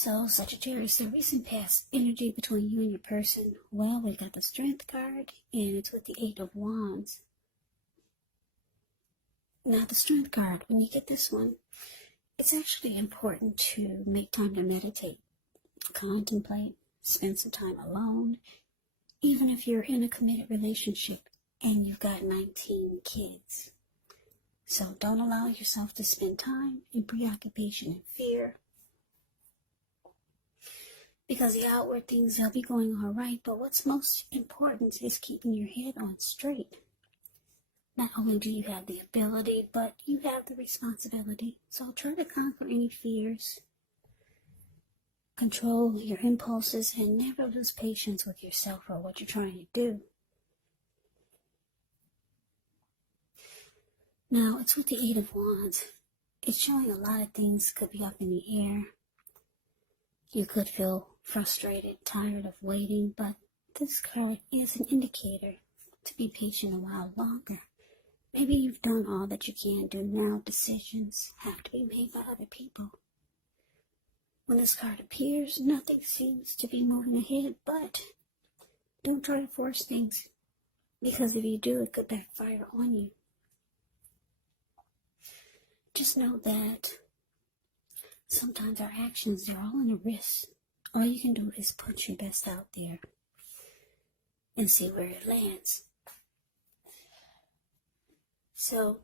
So, Sagittarius, the recent past energy between you and your person, well, we got the Strength card, and it's with the Eight of Wands. Now, the Strength card, when you get this one, it's actually important to make time to meditate, contemplate, spend some time alone, even if you're in a committed relationship and you've got 19 kids. So, don't allow yourself to spend time in preoccupation and fear. Because the outward things, they'll be going all right, but what's most important is keeping your head on straight. Not only do you have the ability, but you have the responsibility. So try to conquer any fears, control your impulses, and never lose patience with yourself or what you're trying to do. Now, it's with the Eight of Wands. It's showing a lot of things could be up in the air. You could feel frustrated, tired of waiting, but this card is an indicator to be patient a while longer. Maybe you've done all that you can do. Now decisions have to be made by other people. When this card appears, nothing seems to be moving ahead, but don't try to force things, because if you do, it could backfire on you. Just know that sometimes our actions, they're all in a risk. All you can do is put your best out there and see where it lands. So,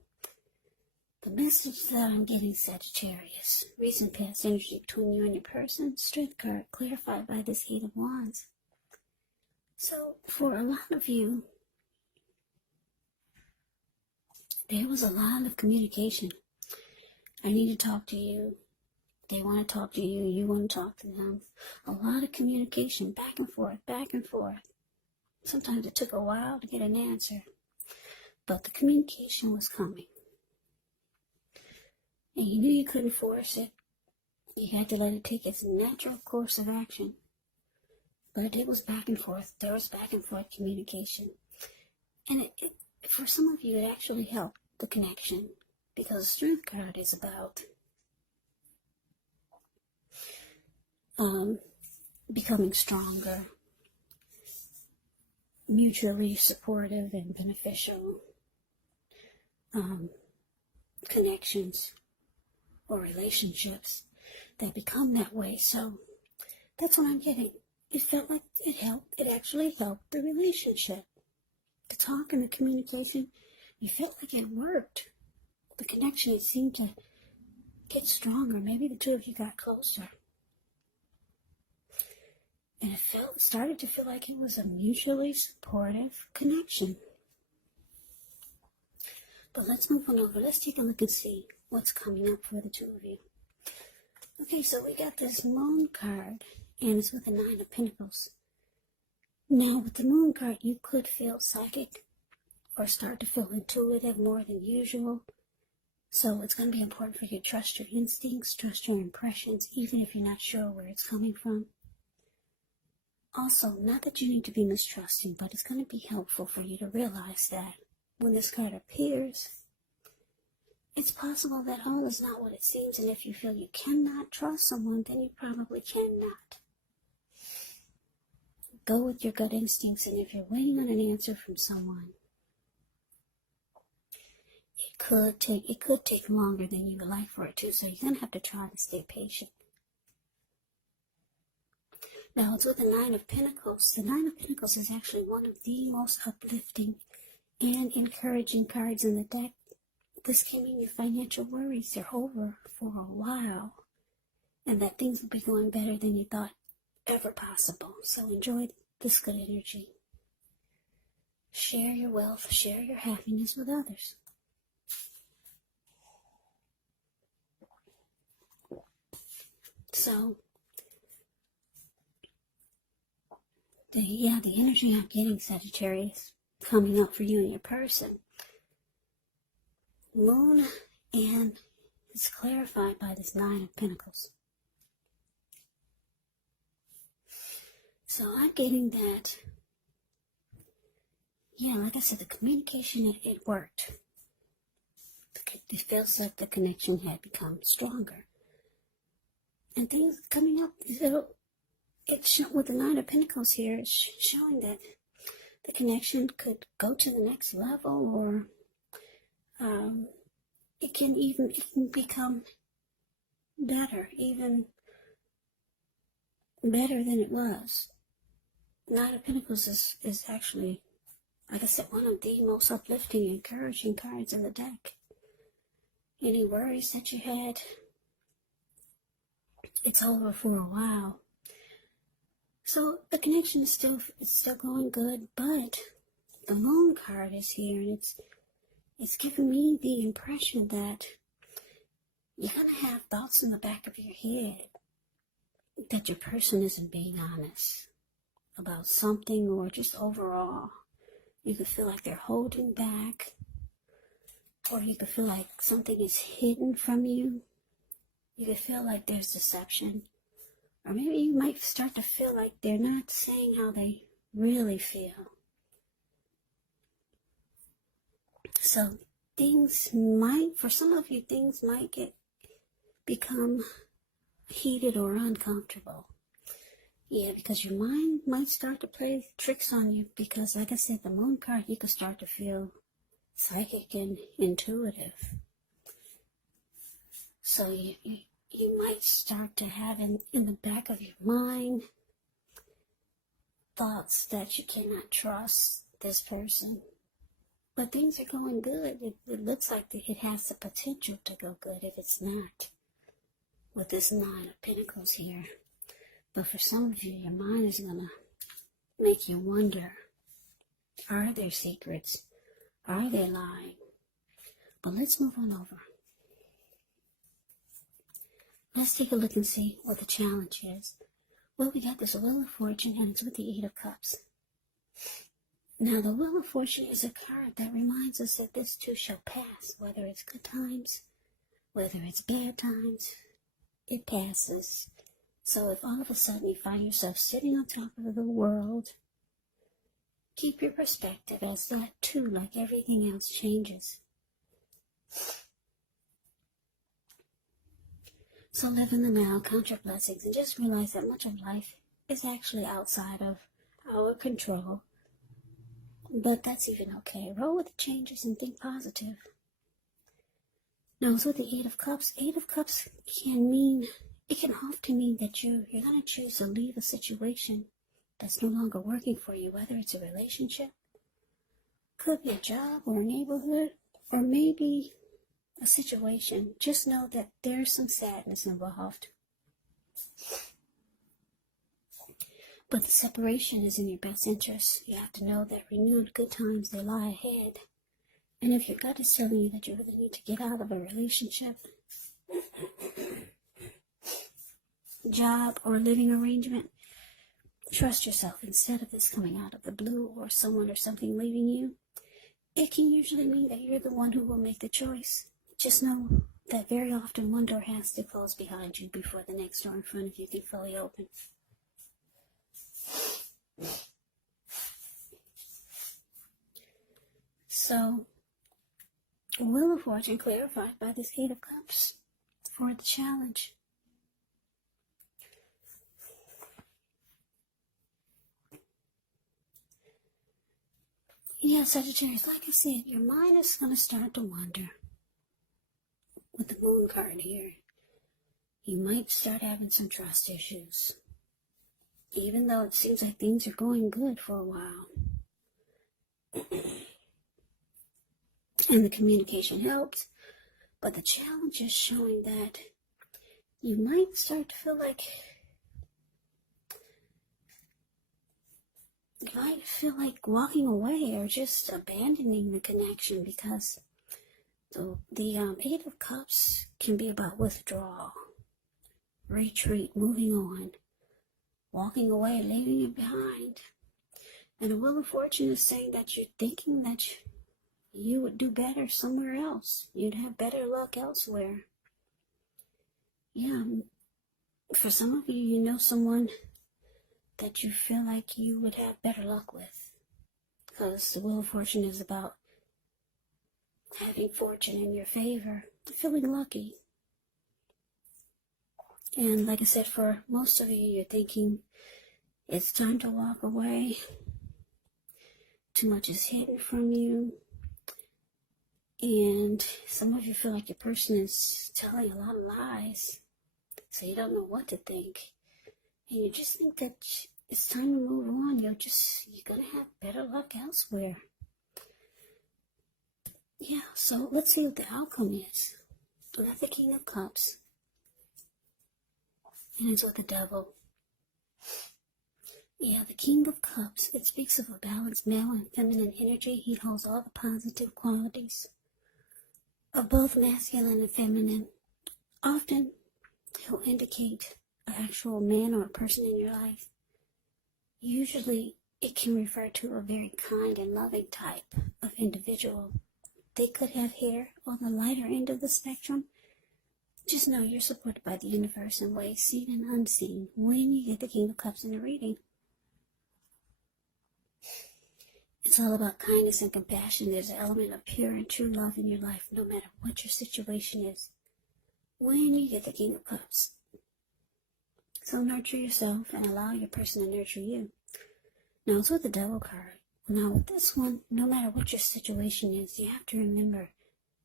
the message that I'm getting, Sagittarius, recent past energy between you and your person, Strength card, clarified by this Eight of Wands. So, for a lot of you, there was a lot of communication. I need to talk to you. They want to talk to you, you want to talk to them. A lot of communication, back and forth, back and forth. Sometimes it took a while to get an answer, but the communication was coming. And you knew you couldn't force it. You had to let it take its natural course of action. But it was back and forth. There was back and forth communication. And for some of you, it actually helped the connection, because the Strength card is about becoming stronger, mutually supportive and beneficial connections or relationships that become that way. So that's what I'm getting. It felt like it helped. It actually helped the relationship. The talk and the communication, you felt like it worked. The connection seemed to get stronger. Maybe the two of you got closer. And it started to feel like it was a mutually supportive connection. But let's move on over. Let's take a look and see what's coming up for the two of you. Okay, so we got this Moon card, and it's with the Nine of Pentacles. Now, with the Moon card, you could feel psychic or start to feel intuitive more than usual. So it's going to be important for you to trust your instincts, trust your impressions, even if you're not sure where it's coming from. Also, not that you need to be mistrusting, but it's going to be helpful for you to realize that when this card appears, it's possible that all is not what it seems, and if you feel you cannot trust someone, then you probably cannot. Go with your gut instincts, and if you're waiting on an answer from someone, it could take longer than you would like for it to, so you're going to have to try to stay patient. Now, it's with the Nine of Pentacles. The Nine of Pentacles is actually one of the most uplifting and encouraging cards in the deck. This can mean your financial worries are over for a while, and that things will be going better than you thought ever possible. So enjoy this good energy. Share your wealth, share your happiness with others. So, the energy I'm getting, Sagittarius, coming up for you and your person. Moon, and it's clarified by this Nine of Pentacles. So I'm getting that, like I said, the communication, it worked. It feels like the connection had become stronger. And things coming up, with the Nine of Pentacles here, it's showing that the connection could go to the next level, or it can become better, even better than it was. Nine of Pentacles is actually, like I said, one of the most uplifting, encouraging cards in the deck. Any worries that you had, it's over for a while. So the connection is still going good, but the Moon card is here, and it's giving me the impression that you're gonna have thoughts in the back of your head that your person isn't being honest about something, or just overall. You could feel like they're holding back, or you could feel like something is hidden from you. You could feel like there's deception. Or maybe you might start to feel like they're not saying how they really feel. So for some of you, things might become heated or uncomfortable. Yeah, because your mind might start to play tricks on you, because like I said, the Moon card, you could start to feel psychic and intuitive. So you might start to have in the back of your mind thoughts that you cannot trust this person. But things are going good. It looks like it has the potential to go good if it's not, with this Nine of Pentacles here. But for some of you, your mind is going to make you wonder, are there secrets? Are they lying? But let's move on over. Let's take a look and see what the challenge is. Well, we got this Wheel of Fortune, and it's with the Eight of Cups. Now, the Wheel of Fortune is a card that reminds us that this too shall pass. Whether it's good times, whether it's bad times, it passes. So if all of a sudden you find yourself sitting on top of the world, keep your perspective, as that too, like everything else, changes. So live in the now, count your blessings, and just realize that much of life is actually outside of our control. But that's even okay. Roll with the changes and think positive. Now, with the Eight of Cups can often mean that you're going to choose to leave a situation that's no longer working for you, whether it's a relationship, could be a job or a neighborhood, or maybe a situation. Just know that there's some sadness involved. But the separation is in your best interest. You have to know that renewed good times, they lie ahead. And if your gut is telling you that you really need to get out of a relationship, job, or living arrangement, trust yourself. Instead of this coming out of the blue, or someone or something leaving you, it can usually mean that you're the one who will make the choice. Just know that very often one door has to close behind you before the next door in front of you can fully open. So, Wheel of Fortune clarified by this Eight of Cups for the challenge. Yeah, Sagittarius, like I said, your mind is going to start to wander. With the Moon card here, you might start having some trust issues. Even though it seems like things are going good for a while. And the communication helps. But the challenge is showing that you might start to feel like walking away, or just abandoning the connection, because the Eight of Cups can be about withdrawal, retreat, moving on, walking away, leaving it behind. And the Wheel of Fortune is saying that you're thinking that you would do better somewhere else. You'd have better luck elsewhere. Yeah, for some of you, you know someone that you feel like you would have better luck with. Because the Wheel of Fortune is about having fortune in your favor, feeling lucky. And like I said, for most of you, you're thinking it's time to walk away. Too much is hidden from you. And some of you feel like your person is telling a lot of lies. So you don't know what to think. And you just think that it's time to move on. You're going to have better luck elsewhere. Yeah, so let's see what the outcome is. We got the King of Cups. And it's with the Devil. Yeah, the King of Cups, it speaks of a balanced male and feminine energy. He holds all the positive qualities of both masculine and feminine. Often, he'll indicate an actual man or a person in your life. Usually, it can refer to a very kind and loving type of individual. They could have hair on the lighter end of the spectrum. Just know you're supported by the universe in ways seen and unseen when you get the King of Cups in a reading. It's all about kindness and compassion. There's an element of pure and true love in your life, no matter what your situation is, when you get the King of Cups. So nurture yourself and allow your person to nurture you. Now, it's with the Devil card. Now, with this one, no matter what your situation is, you have to remember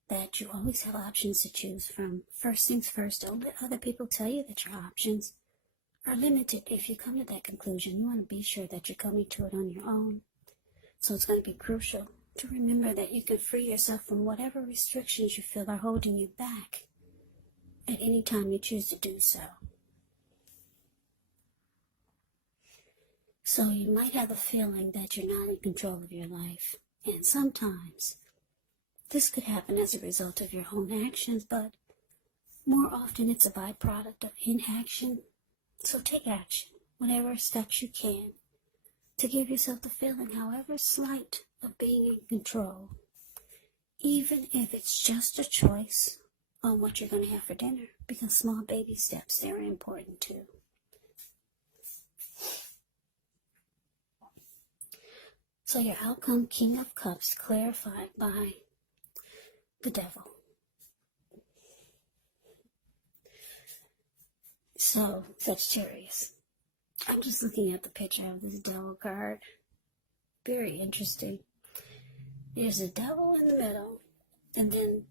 that you always have options to choose from. First things first, don't let other people tell you that your options are limited. If you come to that conclusion, you want to be sure that you're coming to it on your own. So it's going to be crucial to remember that you can free yourself from whatever restrictions you feel are holding you back at any time you choose to do so. So you might have a feeling that you're not in control of your life. And sometimes this could happen as a result of your own actions, but more often it's a byproduct of inaction. So take action, whatever steps you can, to give yourself the feeling, however slight, of being in control, even if it's just a choice on what you're going to have for dinner, because small baby steps, they're important too. So your outcome, King of Cups, clarified by the Devil. So, Sagittarius. I'm just looking at the picture of this Devil card. Very interesting. There's a devil in the middle, and then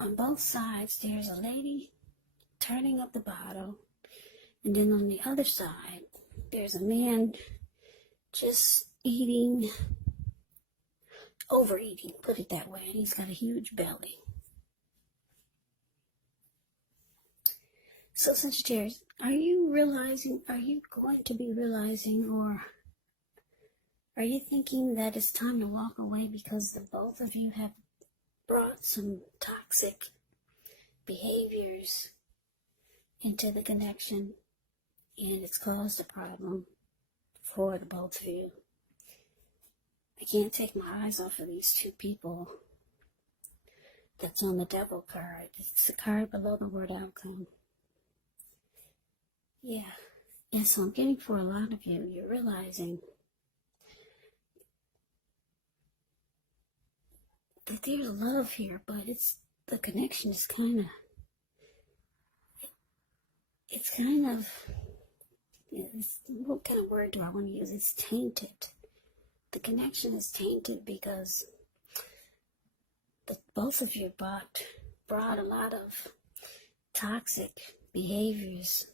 on both sides there's a lady turning up the bottle, and then on the other side there's a man just overeating, put it that way, and he's got a huge belly. So Sagittarius, are you going to be realizing, or are you thinking that it's time to walk away because the both of you have brought some toxic behaviors into the connection, and it's caused a problem for the both of you? I can't take my eyes off of these two people that's on the Devil card. It's the card below the word outcome. Yeah. And so I'm getting, for a lot of you, you're realizing that there's love here, but the connection is what kind of word do I want to use? It's tainted. The connection is tainted because both of you brought a lot of toxic behaviors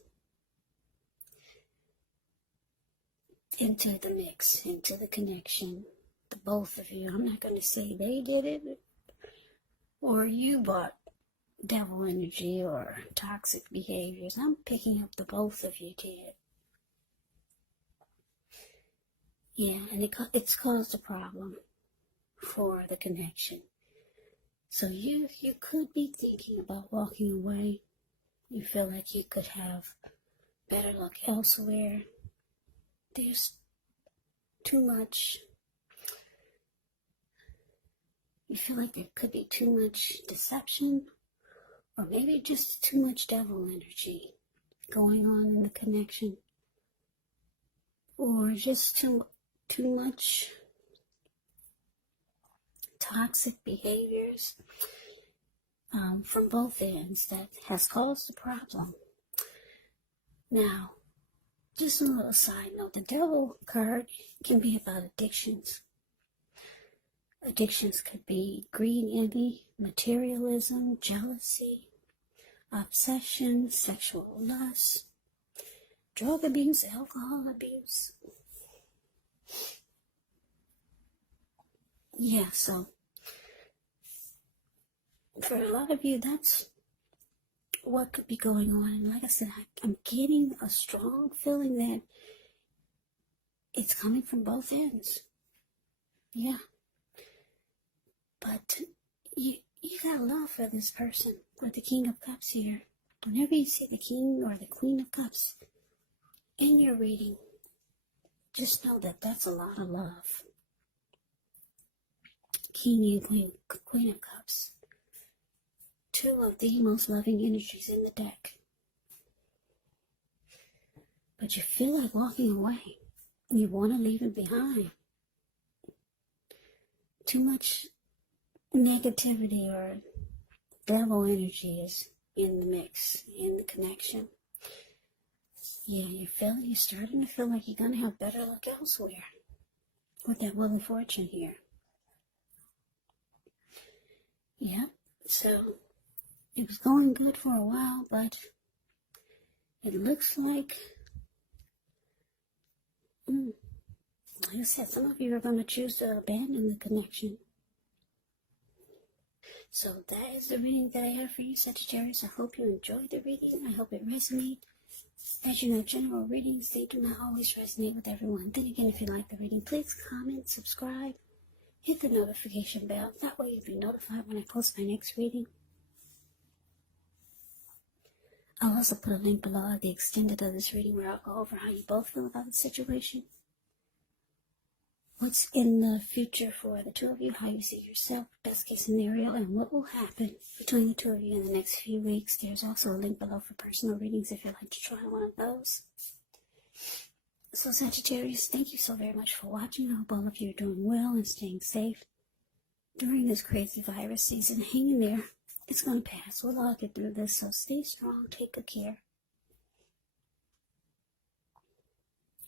into the mix, into the connection. The both of you. I'm not going to say they did it or you brought devil energy or toxic behaviors. I'm picking up the both of you did. Yeah, and it's caused a problem for the connection. So you could be thinking about walking away. You feel like you could have better luck elsewhere. There's too much. You feel like there could be too much deception, or maybe just too much devil energy going on in the connection, or just too much toxic behaviors from both ends that has caused a problem. Now, just a little side note, the devil card can be about addictions. Addictions could be greed, envy, materialism, jealousy, obsession, sexual lust, drug abuse, alcohol abuse. Yeah, so for a lot of you, that's what could be going on. And like I said, I'm getting a strong feeling that it's coming from both ends. Yeah. But you got love for this person with the King of Cups here. Whenever you see the King or the Queen of Cups in your reading, just know that that's a lot of love. King and Queen of Cups. Two of the most loving energies in the deck. But you feel like walking away. You want to leave it behind. Too much negativity or devil energy is in the mix, in the connection. Yeah, you're starting to feel like you're going to have better luck elsewhere with that Wheel of Fortune here. Yeah, so it was going good for a while, but it looks like, like I said, some of you are going to choose to abandon the connection. So that is the reading that I have for you, Sagittarius. I hope you enjoyed the reading. I hope it resonated. As you know, general readings, they do not always resonate with everyone. Then again, if you like the reading, please comment, subscribe, hit the notification bell. That way you'll be notified when I post my next reading. I'll also put a link below of the extended of this reading where I'll go over how you both feel about the situation. What's in the future for the two of you, how you see yourself, best case scenario, and what will happen between the two of you in the next few weeks. There's also a link below for personal readings if you'd like to try one of those. So Sagittarius, thank you so very much for watching. I hope all of you are doing well and staying safe during this crazy virus season. Hang in there. It's going to pass. We'll all get through this, so stay strong. Take good care.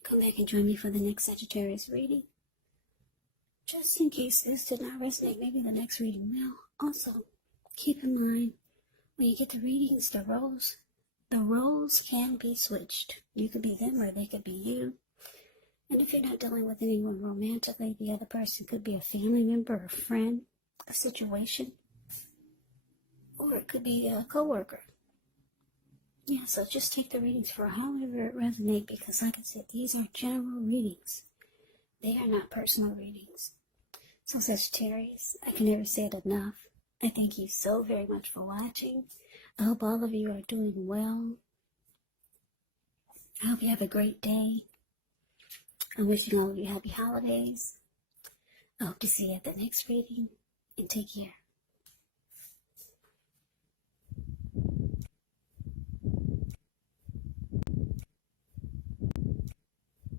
Come back and join me for the next Sagittarius reading. Just in case this did not resonate, maybe the next reading will. Also, keep in mind, when you get the readings, the roles can be switched. You could be them or they could be you. And if you're not dealing with anyone romantically, the other person could be a family member, a friend, a situation, or it could be a coworker. Yeah, so just take the readings for however it resonates, because like I said, these are general readings. They are not personal readings. So Sagittarius, I can never say it enough. I thank you so very much for watching. I hope all of you are doing well. I hope you have a great day. I'm wishing all of you happy holidays. I hope to see you at the next reading, and take care.